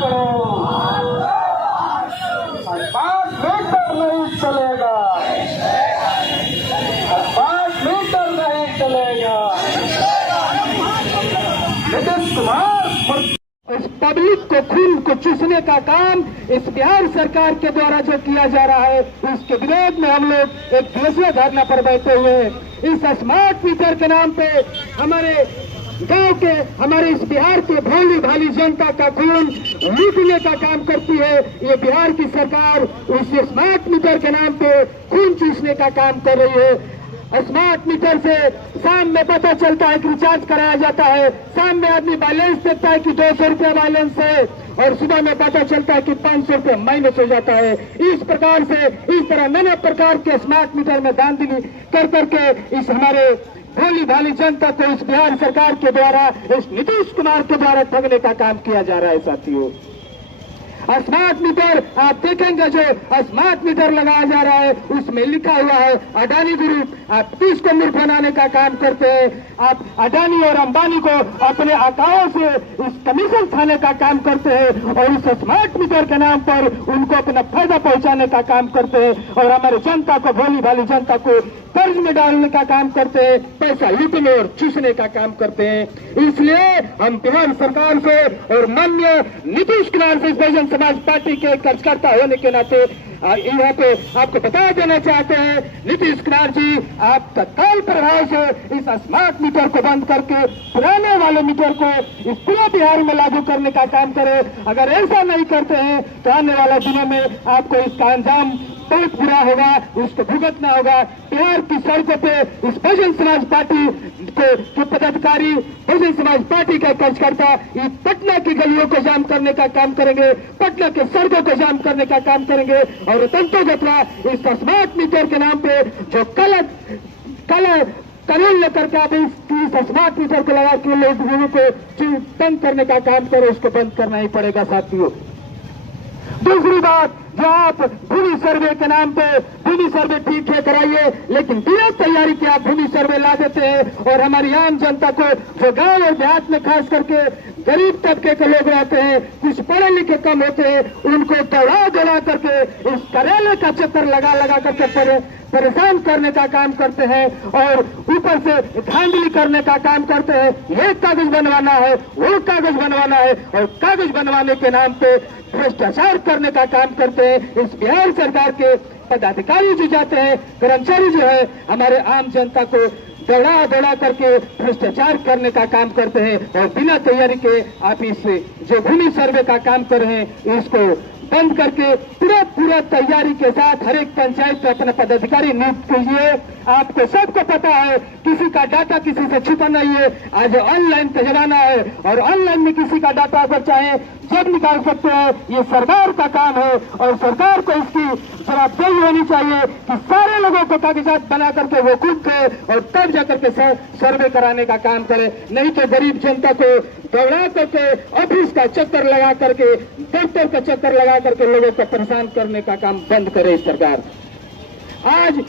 करो। 5 मीटर नहीं चलेगा, 5 मीटर नहीं चलेगा। नीतीश कुमार इस पब्लिक को खून को चूसने का काम इस बिहार सरकार के द्वारा जो किया जा रहा है, उसके विरोध में हम लोग एक दिवसीय धरना पर बैठे हुए हैं। इस स्मार्ट मीटर के नाम पे हमारे गांव के, हमारे इस बिहार के भोली भाली जनता का खून लूटने का काम करती है ये बिहार की सरकार। उस स्मार्ट मीटर के नाम पे खून चूसने का काम कर रही है। स्मार्ट मीटर से शाम में पता चलता है कि रिचार्ज कराया जाता है, शाम में आदमी बैलेंस देखता है कि 200 रुपया बैलेंस है, और सुबह में पता चलता है कि 500 रुपया माइनस हो जाता है। इस प्रकार से, इस तरह नाना प्रकार के स्मार्ट मीटर में धांधली कर करके इस हमारे भोली भाली जनता को इस बिहार सरकार के द्वारा, इस नीतीश कुमार के द्वारा ठगने का काम किया जा रहा है। साथियों, स्मार्ट मीटर आप देखेंगे, जो स्मार्ट मीटर लगाया जा रहा है उसमें लिखा हुआ है अडानी ग्रुप। आप इसको मूर्ख बनाने का काम करते हैं। आप अडानी और अंबानी को अपने आकाओं से इस कमीशन खाने का काम करते हैं और इस स्मार्ट मीटर के नाम पर उनको अपना फायदा पहुंचाने का काम करते हैं और हमारे जनता को, भोली भाली जनता को कर्ज में डालने का काम करते हैं, पैसा लूटने और चूसने का काम करते हैं। इसलिए हम बिहार सरकार से और माननीय नीतीश कुमार से बहुजन समाज पार्टी के कार्यकर्ता होने के नाते यहाँ पे आपको बता देना चाहते हैं, नीतीश कुमार जी, आप तत्काल प्रभाव से इस स्मार्ट मीटर को बंद करके पुराने वाले मीटर को इस पूरे बिहार में लागू करने का काम करें। अगर ऐसा नहीं करते हैं तो आने वाले दिनों में आपको इसका अंजाम बहुत बुरा होगा, उसको भुगतना होगा। बिहार की सड़कों पे इस बहुजन समाज पार्टी के पदाधिकारी, बहुजन समाज पार्टी का कार्यकर्ता इस पटना की गलियों को जाम करने का काम करेंगे, पटना के सड़कों को जाम करने का काम करेंगे और तंतोगतरा इस स्मार्ट मीटर के नाम पे जो कानून लेकर के आप इस स्मार्ट मीटर को लगा के लोगों को तंग करने का काम करें, उसको बंद करना ही पड़ेगा। साथियों, दूसरी बात, जो आप भूमि सर्वे के नाम पे भूमि सर्वे ठीक है कराइए, लेकिन बिना तैयारी के आप भूमि सर्वे ला देते हैं और हमारी आम जनता को, जो गांव और देहात में खास करके गरीब तबके के लोग रहते हैं, कुछ पढ़े लिखे कम होते हैं, उनको दौड़ा करके इस करेले का चक्कर लगा करके परेशान करने का काम करते हैं और ऊपर से धांधली करने का काम करते हैं। ये कागज बनवाना है, वो कागज बनवाना है और कागज बनवाने के नाम पे भ्रष्टाचार करने का काम करते हैं। इस बिहार सरकार के पदाधिकारी जो जाते हैं, कर्मचारी जो है, हमारे आम जनता को दौड़ा करके भ्रष्टाचार करने का काम करते हैं और बिना तैयारी के आप इस जो भूमि सर्वे का काम कर रहे हैं इसको बंद करके पूरा तैयारी के साथ हर एक पंचायत में अपना पदाधिकारी नियुक्त कीजिए। आपको सबको पता है, किसी का डाटा किसी से छुपा नहीं है। आज ऑनलाइन का जमाना है और ऑनलाइन में किसी का डाटा अगर चाहे जब निकाल सकते हैं। ये सरकार का काम है और सरकार को इसकी जवाबदेही होनी चाहिए कि सारे लोगों को कागजात बना करके वो खुद थे और तब जाकर के सर्वे कराने का काम करे। नहीं तो गरीब जनता को दौड़ा करके ऑफिस का चक्कर लगा करके, दफ्तर का चक्कर लगा करके लोगों को परेशान करने का काम बंद करे सरकार। आज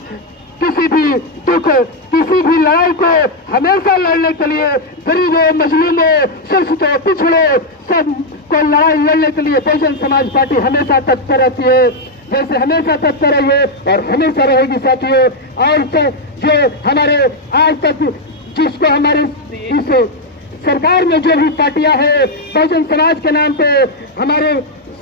किसी भी दुख, किसी भी लड़ाई को हमेशा लड़ने के लिए गरीबों, मजलूमों, शोषितों, पिछड़ों सब को लड़ाई लड़ने के लिए बहुजन समाज पार्टी हमेशा तत्पर रहती है, जैसे हमेशा तत्पर रही है और हमेशा रहेगी। साथियों, और जो हमारे आज तक जिसको हमारे इस सरकार में जो भी पार्टियां हैं, बहुजन समाज के नाम पे, हमारे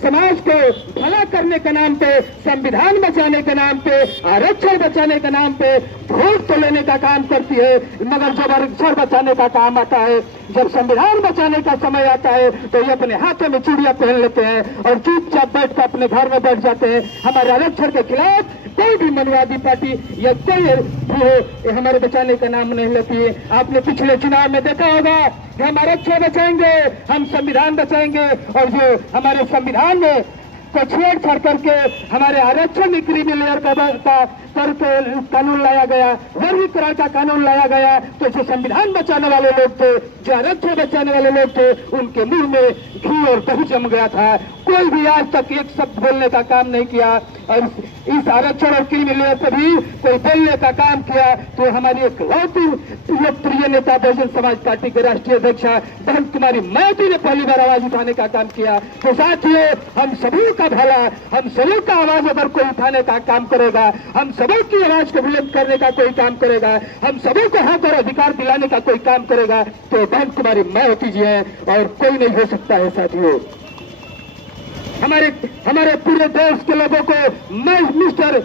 समाज को भला करने के नाम पे, संविधान बचाने के नाम पे, आरक्षण बचाने के नाम पे वोट तो लेने का काम करती है, मगर जब आरक्षण बचाने का काम आता है, जब संविधान बचाने का समय आता है तो ये अपने हाथों में चूड़ियां पहन लेते हैं और चुपचाप बैठ कर अपने घर में बैठ जाते हैं। हमारे आरक्षण के खिलाफ कोई भी मनवादी पार्टी या कोई भी हो हमारे बचाने का नाम नहीं लेती है। आपने पिछले चुनाव में देखा होगा कि हम आरक्षण बचाएंगे, हम संविधान बचाएंगे, और जो हमारे संविधान में को छेड़छाड़ करके हमारे आरक्षण में क्रीमी लेयर का करके कानून लाया गया, वर्गीकरण का कानून लाया गया। तो जो संविधान बचाने वाले लोग थे, जो आरक्षण बचाने वाले लोग थे, उनके मुंह में घी और दही जम गया था। कोई भी आज तक एक शब्द बोलने का काम नहीं किया और इस आरक्षण और क्रीमी लेयर पर भी कोई बोलने का काम किया तो हमारी एक लौटी लोकप्रिय नेता बहुजन समाज पार्टी के राष्ट्रीय अध्यक्षा बहन कुमारी मायावती ने पहली बार आवाज उठाने का काम किया। तो साथियों, हम सभी का भला, हम सभी का आवाज अगर कोई उठाने का काम करेगा, हम सभी की आवाज को बुलंद करने का कोई काम करेगा, हम सभी को हक और अधिकार दिलाने का कोई काम करेगा तो बहन कुमारी मायावती जी है और कोई नहीं हो सकता है। साथियों, हमारे पूरे देश के लोगों को मैं मिस्टर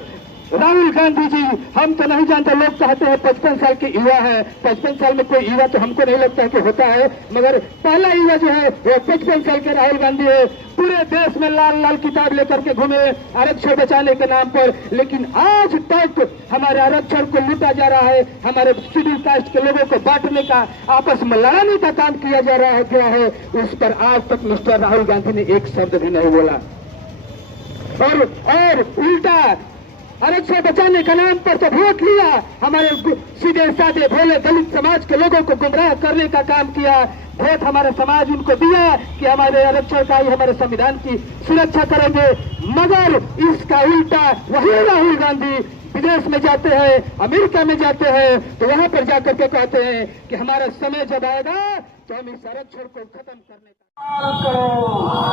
राहुल गांधी जी, हम तो नहीं जानते, लोग कहते हैं 55 साल के युवा है। 55 साल में कोई युवा तो हमको नहीं लगता है कि होता है, मगर पहला युवा जो है वो 55 साल के राहुल गांधी है। पूरे देश में लाल लाल किताब लेकर के घूमे आरक्षण बचाने के नाम पर, लेकिन आज तक हमारे आरक्षण को लूटा जा रहा है, हमारे शेड्यूल कास्ट के लोगों को बांटने का, आपस में लड़ाने का काम किया जा रहा है। उस पर आज तक मिस्टर राहुल गांधी ने एक शब्द भी नहीं बोला और उल्टा आरक्षण बचाने के नाम पर तो वोट लिया, हमारे सीधे साधे भोले दलित समाज के लोगों को गुमराह करने का काम किया। वोट हमारा समाज उनको दिया कि हमारे आरक्षण का ही, हमारे संविधान की सुरक्षा करेंगे, मगर इसका उल्टा वही राहुल गांधी विदेश में जाते हैं, अमेरिका में जाते हैं तो वहां पर जाकर के कहते हैं कि हमारा समय जब आएगा तो हम इस आरक्षण को खत्म करने का करो।